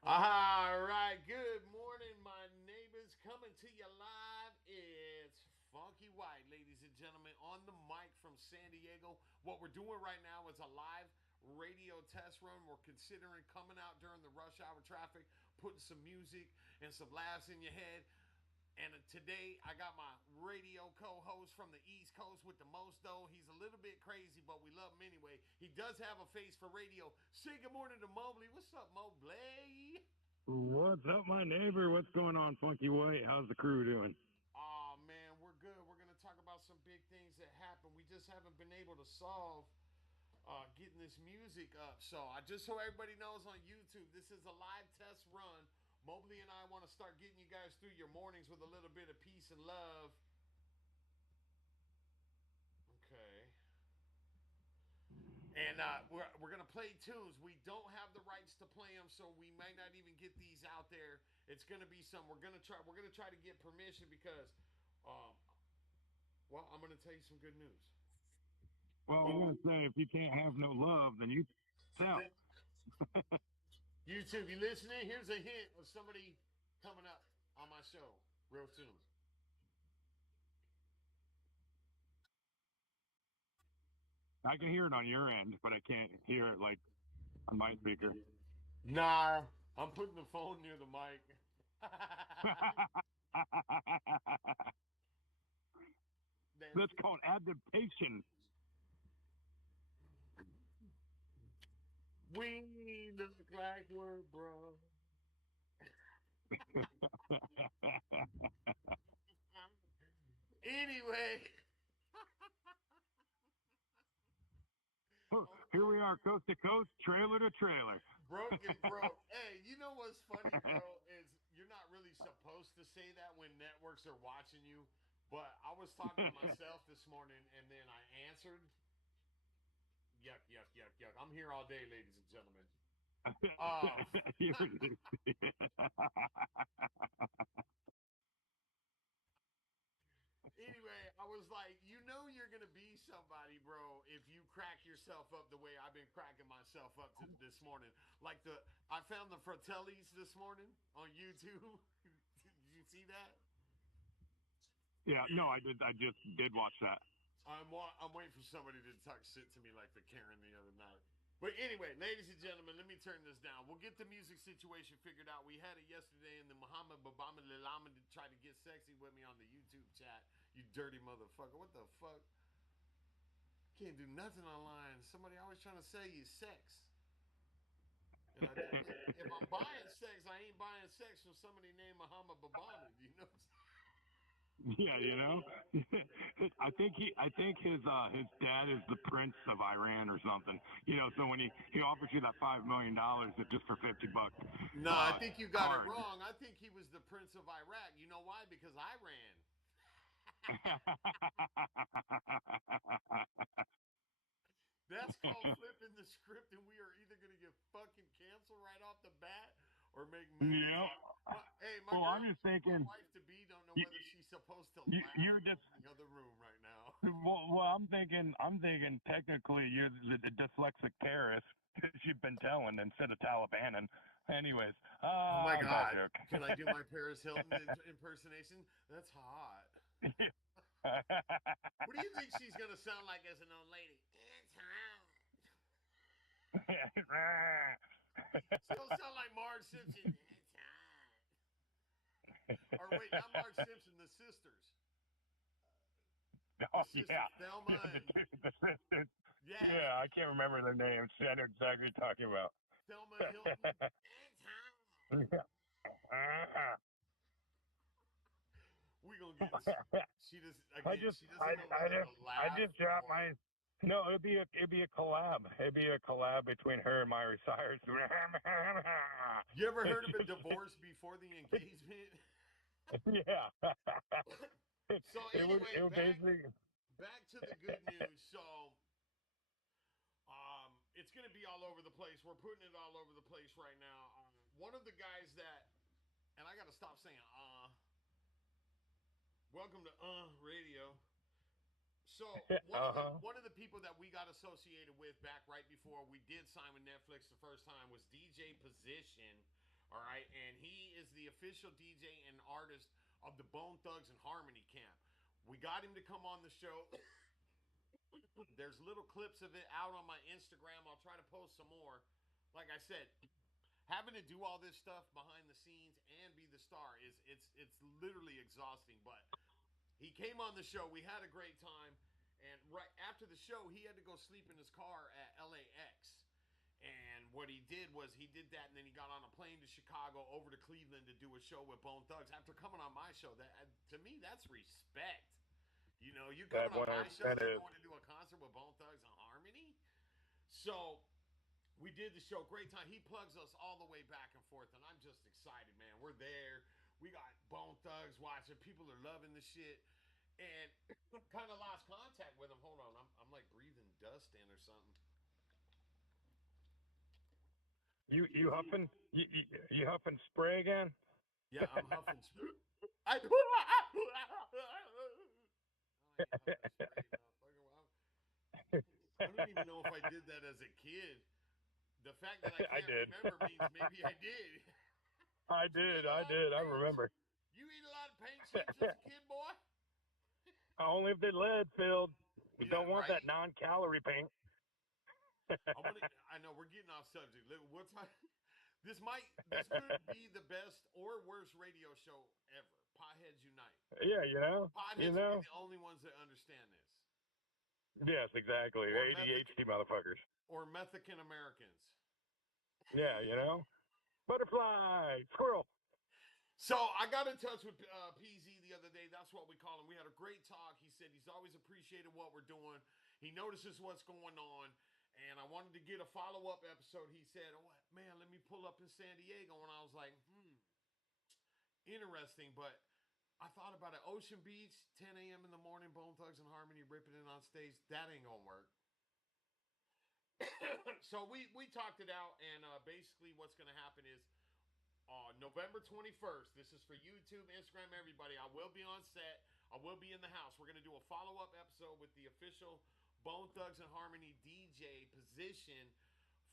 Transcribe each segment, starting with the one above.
All right, good morning, my neighbors. Coming to you live. It's Phunky White, ladies and gentlemen, on the mic from San Diego. What we're doing right now is a live radio test run. We're considering coming out during the rush hour traffic, putting some music and some laughs in your head. And today I got my radio co-host from the East Coast with the most though. He's a little bit crazy, but we love him anyway. He does have a face for radio. Say good morning to Mobley. What's up, Mobley? What's up, my neighbor? What's going on, Funky White? How's the crew doing? Oh man, we're good. We're gonna talk about some big things that happened. We just haven't been able to solve getting this music up. So I just so everybody knows on YouTube, this is a live test run. Mobley and I want to start getting you guys through your mornings with a little bit of peace and love. Okay. And we're gonna play tunes. We don't have the rights to play them, so we might not even get these out there. It's gonna be some. We're gonna try to get permission because, um, well, I'm gonna tell you some good news. Well, I'm gonna say if you can't have no love, then you tell. YouTube, you listening? Here's a hint of somebody coming up on my show real soon. I can hear it on your end, but I can't hear it like on my speaker. Nah, I'm putting the phone near the mic. Then That's called adaptation. we look like we're broke. Anyway, Here we are, coast to coast, trailer to trailer. broke is broke. Hey, you know what's funny, bro? Is you're not really supposed to say that when networks are watching you. But I was talking to myself this morning, and then I answered. Yuck, yuck, yuck, yuck. I'm here all day, ladies and gentlemen. Uh, anyway, I was like, you know, you're gonna be somebody, bro, if you crack yourself up the way I've been cracking myself up this morning. Like I found the Fratellis this morning on YouTube. Did you see that? Yeah, no, I did. I just did watch that. I'm waiting for somebody to talk shit to me like the Karen the other night. But anyway, ladies and gentlemen, let me turn this down. We'll get the music situation figured out. We had it yesterday, and the Muhammad Babama Lilama tried to get sexy with me on the YouTube chat. You dirty motherfucker. What the fuck? Can't do nothing online. Somebody always trying to sell you sex. And if I'm buying sex, I ain't buying sex from somebody named Muhammad Babama. You know? Yeah, I think his dad is the prince of Iran or something. So when he offers you that $5 million just for 50 bucks, No, I think you got it card. wrong. I think he was the Prince of Iraq. You know why? Because I ran. That's called flipping the script, and we are either going to get fucking canceled right off the bat or make millions Yeah. on. Hey, Well, I'm just my thinking wife to be don't know you, whether she's supposed to laugh you're or just go in the other room right now. well, I'm thinking technically you're the dyslexic terrorist because you've been telling instead of Taliban. And anyways, Oh my bad God. joke. Can I do my Paris Hilton impersonation? That's hot. What do you think she's going to sound like as an old lady? It's hot. She'll sound like Marge Simpson. It's hot. Or wait, not Marge Simpson, the sisters. The Oh sisters, yeah, Thelma and yeah, yeah. I can't remember their names. I know exactly what you're talking about. Thelma Hilton. It's hot. We gonna get this. She just I again. just, She doesn't know I whether to just, I laugh just dropped or. my. No, it'd be a collab. It'd be a collab between her and Miley Cyrus. You ever It's heard of a just, divorce before the engagement? yeah. So It anyway, would basically. back to the good news. So it's gonna be all over the place. We're putting it all over the place right now. One of the guys that, and I gotta stop saying Welcome to Radio. So Uh-huh. one of the people that we got associated with back right before we did sign with Netflix the first time was DJ Position. All right, and he is the official DJ and artist of the Bone Thugs and Harmony camp. We got him to come on the show. There's little clips of it out on my Instagram. I'll try to post some more. Like I said, having to do all this stuff behind the scenes and be the star is it's literally exhausting. But he came on the show. We had a great time, and right after the show, he had to go sleep in his car at LAX. And what he did was he did that, and then he got on a plane to Chicago over to Cleveland to do a show with Bone Thugs. After coming on my show, that to me that's respect. You know, you coming That on my show, 100% you're is. going to do a concert with Bone Thugs and Harmony. So we did the show, great time. He plugs us all the way back and forth, and I'm just excited, man. We're there. We got Bone Thugs watching. People are loving the shit, and kind of lost contact with him. Hold on, I'm like breathing dust in or something. You huffing? You huffing spray again? Yeah, I'm huffing. I, I ain't huffing spray, motherfucker. I don't even know if I did that as a kid. The fact that I I can't did. remember means maybe I did. I Did you eat did. a I lot of did. I paint? remember. You eat a lot of paint chips as a kid, boy? Only if they're lead filled. You Yeah, don't want that right. non-calorie paint. I want to. I know we're getting off subject. What's my? This could be the best or worst radio show ever. Potheads unite. Yeah, you Potheads will be know. the only ones that understand this, Yes, exactly. or methic ADHD motherfuckers. or Mexican Americans. Yeah, butterfly, squirrel. So I got in touch with PZ the other day. That's what we call him. We had a great talk. He said he's always appreciated what we're doing. He notices what's going on, and I wanted to get a follow up episode. He said, "Oh man, let me pull up in San Diego," and I was like, interesting. But I thought about it. Ocean Beach, 10 a.m. in the morning, Bone Thugs and Harmony ripping it on stage. That ain't gonna work. So we talked it out, and basically what's gonna happen is November 21st. This is for YouTube, Instagram, everybody. I will be on set. I will be in the house. We're going to do a follow up episode with the official Bone Thugs and Harmony DJ position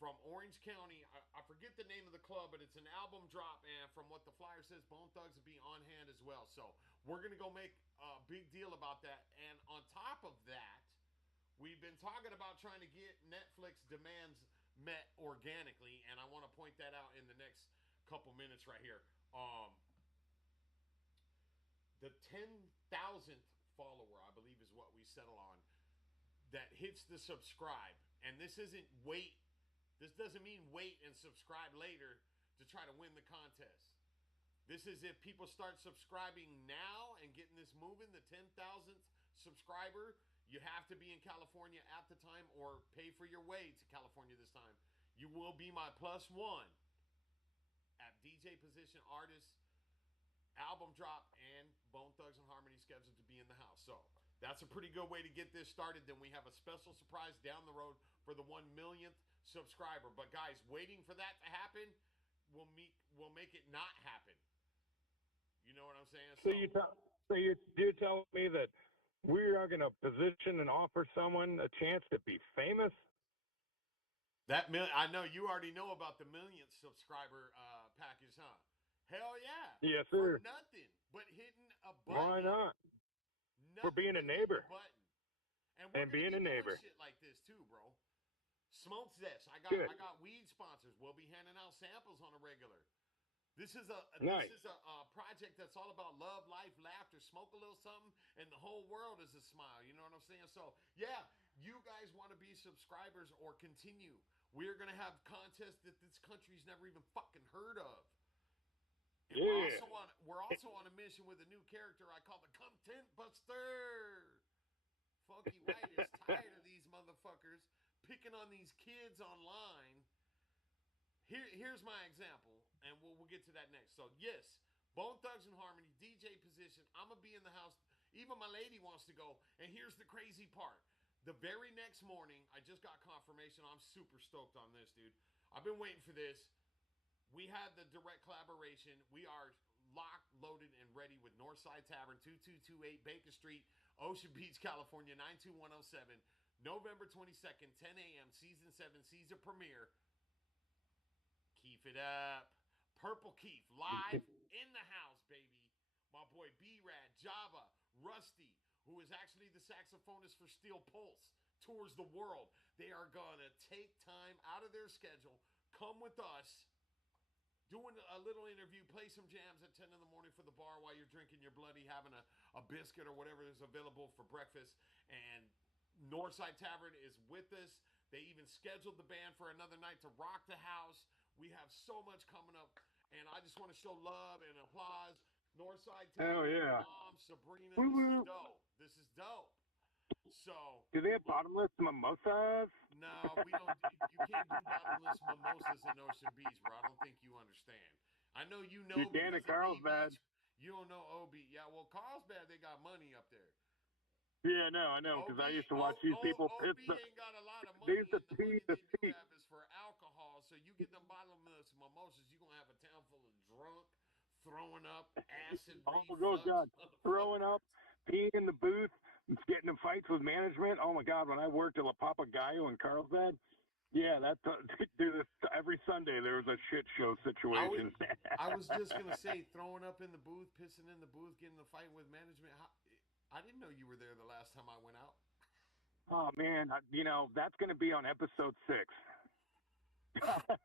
from Orange County. I forget the name of the club, but it's an album drop. And from what the flyer says, Bone Thugs will be on hand as well. So we're going to go make a big deal about that. And on top of that, we've been talking about trying to get Netflix demands met organically, and I want to point that out in the next couple minutes right here. The 10,000th follower, I believe, is what we settle on, that hits the subscribe. And this isn't wait. This doesn't mean wait and subscribe later to try to win the contest. This is if people start subscribing now and getting this moving, the 10,000th subscriber, you have to be in California at the time or pay for your way to California this time. You will be my plus one at DJ position, artist, album drop, and Bone Thugs and Harmony scheduled to be in the house. So that's a pretty good way to get this started. Then we have a special surprise down the road for the 1 millionth subscriber. But guys, waiting for that to happen will make it not happen. You know what I'm saying? So you tell me that we are going to position and offer someone a chance to be famous? I know you already know about the millionth subscriber package, huh? Hell yeah, Yes, for sir. nothing but hitting a Why button. not? For Nothing being a but hitting a neighbor button. And we're and gonna being be a doing neighbor. shit like this too, bro. Smoke this. Good. I got weed sponsors. We'll be handing out samples on a regular. This Nice. is a project that's all about love, life, laughter. Smoke a little something, and the whole world is a smile. You know what I'm saying? So yeah, you guys want to be subscribers or continue? We're gonna have contests that this country's never even fucking heard of. And Yeah. we're also on a mission with a new character I call the Content Buster. Phunky White is tired of these motherfuckers picking on these kids online. Here's my example, and we'll get to that next. So yes, Bone Thugs and Harmony, DJ position. I'm gonna be in the house. Even my lady wants to go. And here's the crazy part: the very next morning, I just got confirmation. I'm super stoked on this, dude. I've been waiting for this. We had the direct collaboration. We are locked, loaded, and ready with Northside Tavern, 2228 Baker Street, Ocean Beach, California, 92107. November 22nd, 10 a.m., Season 7, season premiere. Keep it up. Purple Keith live in the house, baby. My boy B-Rad, Java, Rusty, who is actually the saxophonist for Steel Pulse, tours the world. They are going to take time out of their schedule, come with us, doing a little interview, play some jams at 10 in the morning for the bar while you're drinking your bloody, having a biscuit or whatever is available for breakfast. And Northside Tavern is with us. They even scheduled the band for another night to rock the house. We have so much coming up, and I just want to show love and applause. Northside Hell Tavern, yeah. Mom, Sabrina, Woo this is woo. dope. This is dope. So, Do they have bottomless mimosas? no, we don't. You can't do bottomless mimosas in Ocean Beach, bro. I don't think you understand. I know you You know can because at of V Carlsbad. Beach. You don't know OB. Yeah, well, Carlsbad, they got money up there. Yeah, no, I know, because OB, I used to watch these people piss OB the. ain't got a lot of They money, used to and the pee money the they do seat. have is for alcohol. So you get them bottomless mimosas, you're gonna have a town full of drunk, throwing up, acid Oh, good reflux God. Throwing up, motherfuckers. peeing in the booth, and getting in fights with management. Oh, my God. When I worked at La Papagayo in Carlsbad, yeah, that do this every Sunday. There was a shit show I was, situation. I was just gonna say, throwing up in the booth, pissing in the booth, getting in a fight with management. I didn't know you were there the last time I went out. Oh, man. That's going to be on episode 6.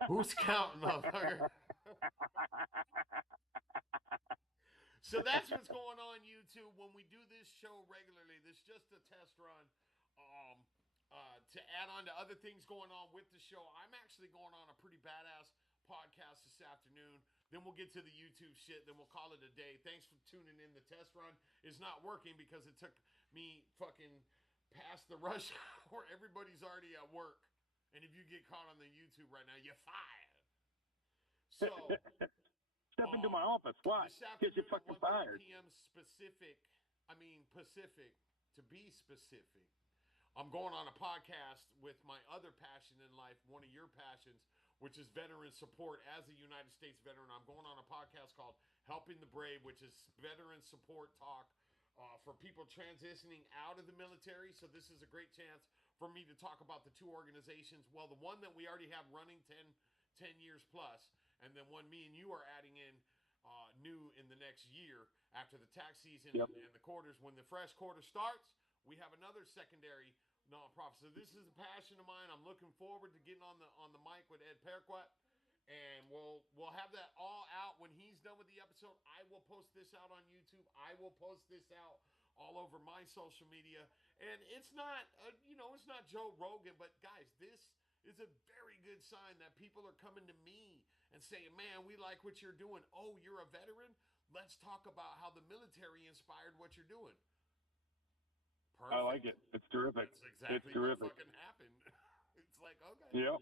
Who's counting, motherfucker? So that's what's going on YouTube. When we do this show regularly, this is just a test run. Um, to add on to other things going on with the show, I'm actually going on a pretty badass podcast this afternoon. Then we'll get to the YouTube shit. Then we'll call it a day. Thanks for tuning in. The test run is not working because it took me fucking past the rush hour. Everybody's already at work. And if you get caught on the YouTube right now, you're fired. So, Step into um, my office. Why? this Because you're afternoon at fucking 1:30 fired. p.m. Pacific, to be specific, I'm going on a podcast with my other passion in life, one of your passions, which is veteran support. As a United States veteran, I'm going on a podcast called Helping the Brave, which is veteran support talk for people transitioning out of the military. So this is a great chance for me to talk about the two organizations. Well, the one that we already have running 10 years plus, and then one me and you are adding in new in the next year after the tax season Yep. and the quarters. When the fresh quarter starts, we have another secondary nonprofit. So this is a passion of mine. I'm looking forward to getting on the mic with Ed Perquat, and we'll have that all out when he's done with the episode. I will post this out on YouTube. I will post this out all over my social media. And it's not it's not Joe Rogan, but guys, this is a very good sign that people are coming to me and saying, "Man, we like what you're doing. Oh, you're a veteran? Let's talk about how the military inspired what you're doing." I like Perfect. it. It's terrific. That's It's exactly what terrific. fucking happened. It's like, okay. Yep.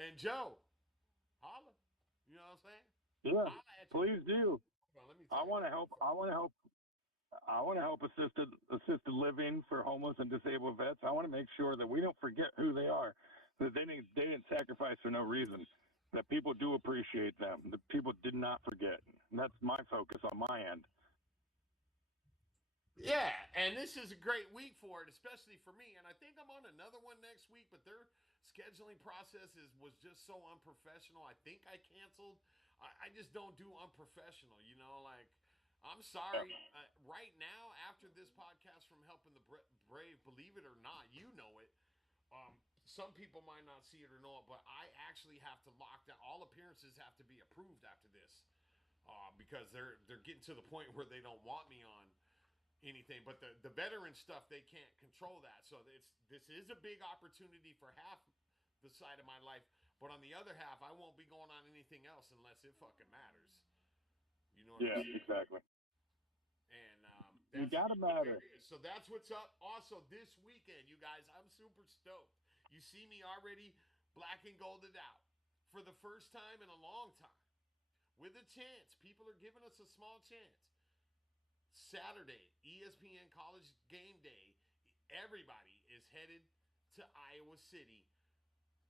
And Joe, holla. You know what I'm saying? Yeah. Holla at you. Please do. Hold on, let me I tell you. want to help. I want to help. I want to help assisted living for homeless and disabled vets. I want to make sure that we don't forget who they are, that they didn't sacrifice for no reason, that people do appreciate them, that people did not forget. And that's my focus on my end. Yeah, and this is a great week for it, especially for me. And I think I'm on another one next week, but their scheduling process was just so unprofessional. I think I canceled. I just don't do unprofessional, like. I'm Yeah. sorry. Right now, after this podcast from Helping the Brave, believe it or not, you know it. Um, some people might not see it or know it, but I actually have to lock down. All appearances have to be approved after this, because they're getting to the point where they don't want me on anything. But the veteran stuff, they can't control that. So this is a big opportunity for half the side of my life. But on the other half, I won't be going on anything else unless it fucking matters. You know what I'm Yeah. saying? Exactly. And You that's gotta what there matter. is. So that's what's up. Also, this weekend, you guys, I'm super stoked. You see me already black and golded out for the first time in a long time with a chance. People are giving us a small chance. Saturday, ESPN College Game Day. Everybody is headed to Iowa City.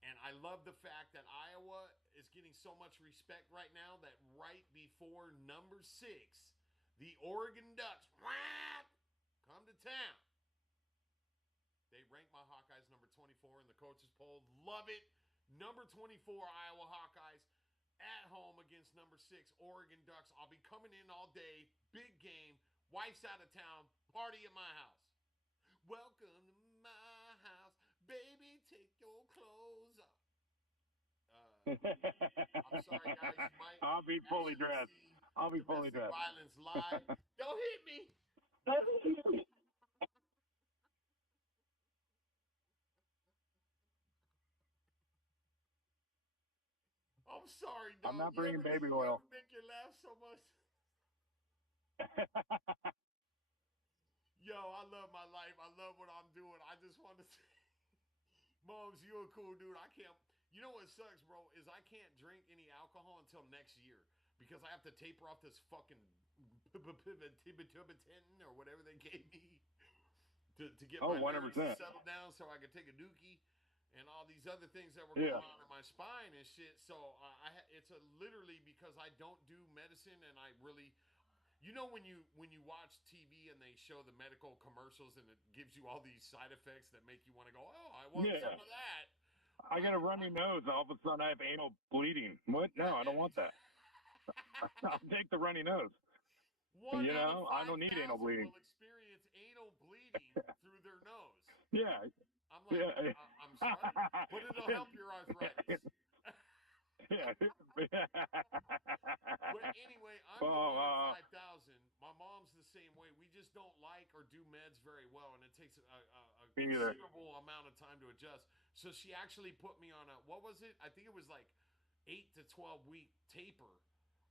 And I love the fact that Iowa is getting so much respect right now that right before number 6, the Oregon Ducks, come to town. They rank my Hawkeyes number 24 in the coaches poll. Love it. Number 24 Iowa Hawkeyes at home against number 6 Oregon Ducks. I'll be coming in all day. Big game. Wife's out of town. Party at my house. Welcome to my house, baby. Take your clothes off. Uh, I'm sorry, guys. You might I'll be fully actually dressed. see I'll be fully domestic dressed. violence live. Don't hit me. I'm sorry, I'm dog. not bringing baby You oil. ever make you laugh so much? Yo, I love my life. I love what I'm doing. I just want to say, Moms, you a cool dude. I can't. You know what sucks, bro? Is I can't drink any alcohol until next year because I have to taper off this fucking tibitin or whatever they gave me to get Oh, my nerves to 100%. settle down so I could take a dookie and all these other things that were going Yeah. on in my spine and shit. So it's literally because I don't do medicine and I really, you know, when you watch TV and they show the medical commercials and it gives you all these side effects that make you want to go, oh, I want some Yeah. of that. I got a runny nose. All of a sudden, I have anal bleeding. What? Yeah, No, I don't want that. I'll take the runny nose. one You out of know, I five don't need anal thousand bleeding. will experience anal bleeding through their nose. Yeah. I'm like, Yeah. I'm sorry, but it'll help your arthritis. Yeah. But anyway, I'm the one in Oh, 5,000. My mom's the same way. We just don't like or do meds very well, and it takes a me either. considerable amount of time to adjust. So she actually put me on what was it? I think it was like 8 to 12 week taper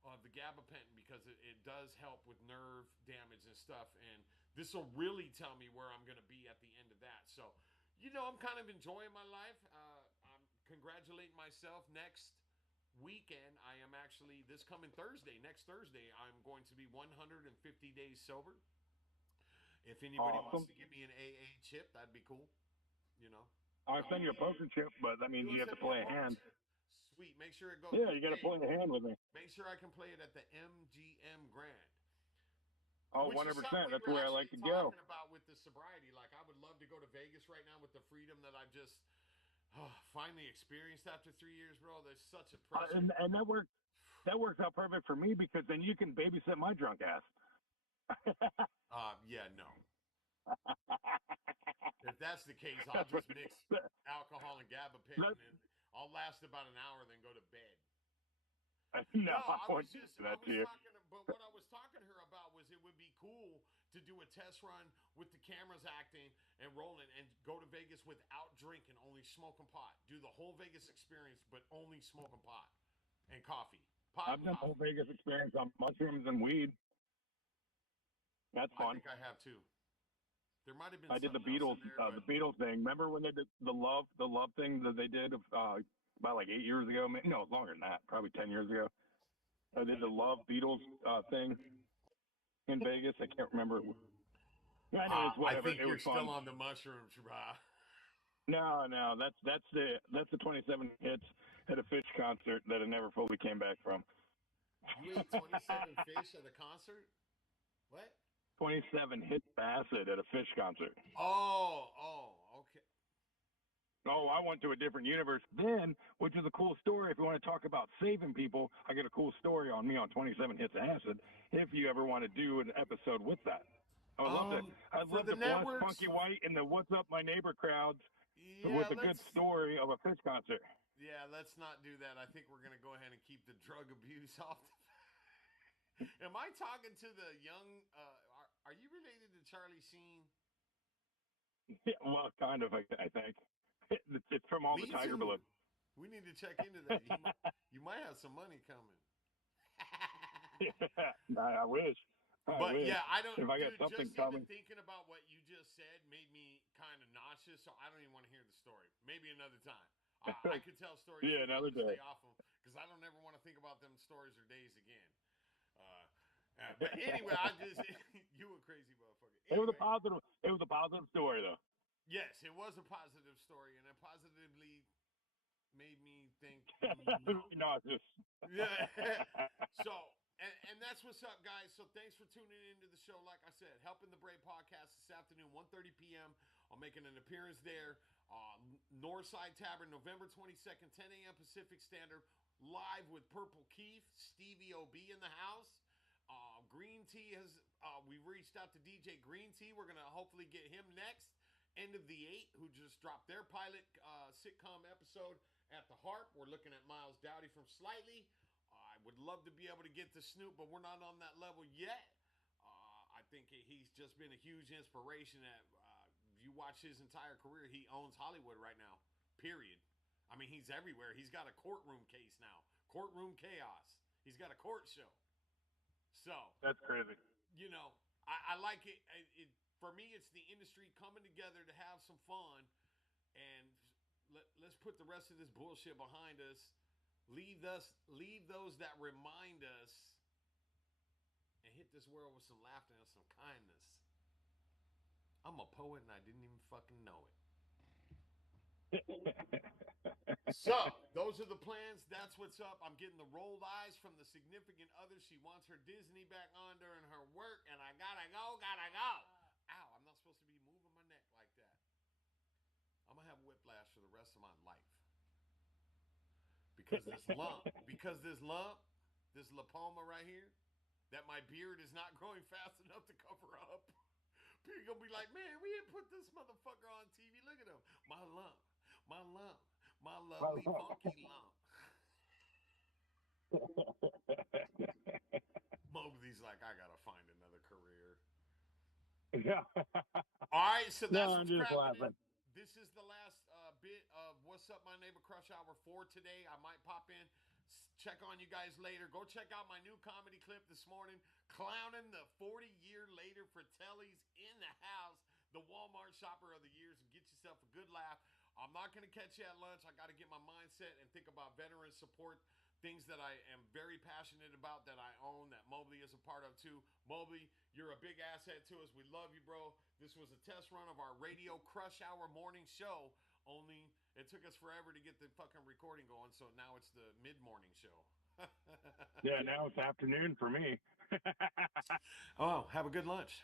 of the gabapentin because it does help with nerve damage and stuff. And this will really tell me where I'm going to be at the end of that. So, I'm kind of enjoying my life. I'm congratulating myself. Next weekend, I am actually this coming Thursday. Next Thursday, I'm going to be 150 days sober. If anybody wants Awesome. to give me an AA chip, that'd be cool. You know, I'll send you a poker chip, but that you means want you to have to send me a play a poker hand. chip? Sweet. Make sure it goes. Yeah, you got to Hey, play a hand with me. make sure I can play it at the MGM Grand, Oh, which is something 100%. we That's were where I like actually to go. talking about with the sobriety. Like, I would love to go to Vegas right now with the freedom that I've just finally experienced after 3 years, bro. There's such a pressure. And that works out perfect for me because then you can babysit my drunk ass. Yeah, no. If that's the case, I'll That's what, just mix alcohol and gabapentin, that, and I'll last about an hour, then go to bed. no, No, I won't do I that to was you. talking, but what I was talking to her about was it would be cool to do a test run with the cameras acting and rolling and go to Vegas without drinking, only smoking pot. Do the whole Vegas experience, but only smoking pot and coffee. Pot I've and done the whole coffee. Vegas experience on mushrooms and weed. That's I fun. think I have too. There might have been I did the something else Beatles, in there, the but Beatles thing. Remember when they did the love thing that they did about like 8 years ago? No, longer than that. Probably 10 years ago. I did the Love Beatles thing in Vegas. I can't remember. Anyways, I whatever. think It you're was still fun. on the mushrooms, bro. No, that's the 27 hits at a Fish concert that I never fully came back from. You ate 27 fish at a concert? What? 27 hits of acid at a Fish concert. Okay. Oh, I went to a different universe then, which is a cool story. If you want to talk about saving people, I got a cool story on me on 27 hits of acid. If you ever want to do an episode with that, I would love to. I'd For love the to bless networks, Phunky White and the "What's Up, My Neighbor" crowds yeah, with a good story of a Fish concert. let's not do that. I think we're gonna go ahead and keep the drug abuse off. Am I talking to the young? Are you related to Charlie Sheen? Yeah, well, kind of, I think. It's from all the Me Tiger too. Blood. We need to check into that. You might have some money coming. Yeah, I wish. I But wish. yeah, I don't, If I got dude. something Just even coming. thinking about what you just said made me kind of nauseous. So I don't even want to hear the story. Maybe another time. I could tell stories Yeah, for y'all another to stay day. off them because I don't ever want to think about them stories or days again. But anyway, you a crazy motherfucker. It was a Anyway, positive. It was a positive story, though. yes, it was a positive story, and it positively made me think no. No, it's just. Yeah. So, and that's what's up, guys. So thanks for tuning into the show. Like I said, Helping the Brave podcast this afternoon, 1:30 p.m. I'm making an appearance there. Northside Tavern, November 22nd, 10 a.m. Pacific Standard, live with Purple Keith, Stevie OB in the house. Green Tea has, we reached out to DJ Green Tea. We're going to hopefully get him next. End of the Eight, who just dropped their pilot sitcom episode at the Harp. We're looking at Miles Dowdy from Slightly. I would love to be able to get to Snoop, but we're not on that level yet. I think he's just been a huge inspiration. That if you watch his entire career, he owns Hollywood right now. Period. I mean, he's everywhere. He's got a courtroom case now. Courtroom chaos. He's got a court show. So That's crazy. you know, I like it. For me, it's the industry coming together to have some fun, and let's put the rest of this bullshit behind us. Leave those that remind us, and hit this world with some laughter and some kindness. I'm a poet, and I didn't even fucking know it. So, those are the plans. That's what's up. I'm getting the rolled eyes from the significant other. She wants her Disney back on during her work, and I gotta go, gotta go. Ow, I'm not supposed to be moving my neck like that. I'm gonna have whiplash for the rest of my life. This lipoma right here, that my beard is not growing fast enough to cover up. People gonna be like, man, we didn't put this motherfucker on TV. Look at him. My lump, my lump, my lovely funky lump. Mobley's like, I gotta find another career. Yeah. All right, so No, that's I'm what's just cracking in. laughing. This is the last bit of What's Up, My Neighbor Crush Hour for today. I might pop in, check on you guys later. Go check out my new comedy clip this morning, clowning the 40-year later Fratellis in the house, the Walmart shopper of the years, and get yourself a good laugh. I'm not going to catch you at lunch. I got to get my mindset and think about veteran support, things that I am very passionate about, that I own, that Mobley is a part of too. Mobley, you're a big asset to us. We love you, bro. This was a test run of our radio crush hour morning show. Only it took us forever to get the fucking recording going, so now it's the mid-morning show. Yeah, now it's afternoon for me. Oh, have a good lunch.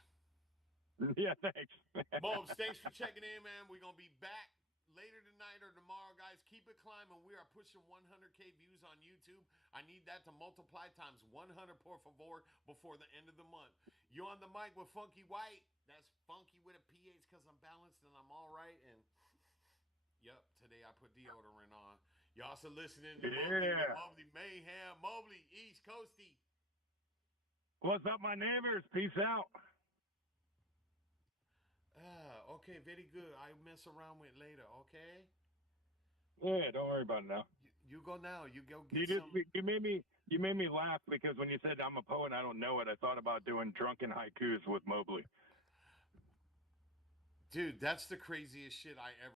Yeah, thanks. Mobs, thanks for checking in, man. We're going to be back later tonight or tomorrow, guys. Keep it climbing. We are pushing 100K views on YouTube. I need that to multiply times 100, por favor, before the end of the month. You on the mic with Phunky White. That's funky with a PH because I'm balanced and I'm all right. And, yep, today I put deodorant on. You also listening to Mobley with Yeah. Mobley Mayhem. Mobley, East Coasty. What's up, my neighbors? Peace out. Okay, very good. I mess around with later, okay? Yeah, don't worry about it now. You go now. You go You get just some. you made me laugh because when you said I'm a poet, I don't know it. I thought about doing drunken haikus with Mobley. Dude, that's the craziest shit I ever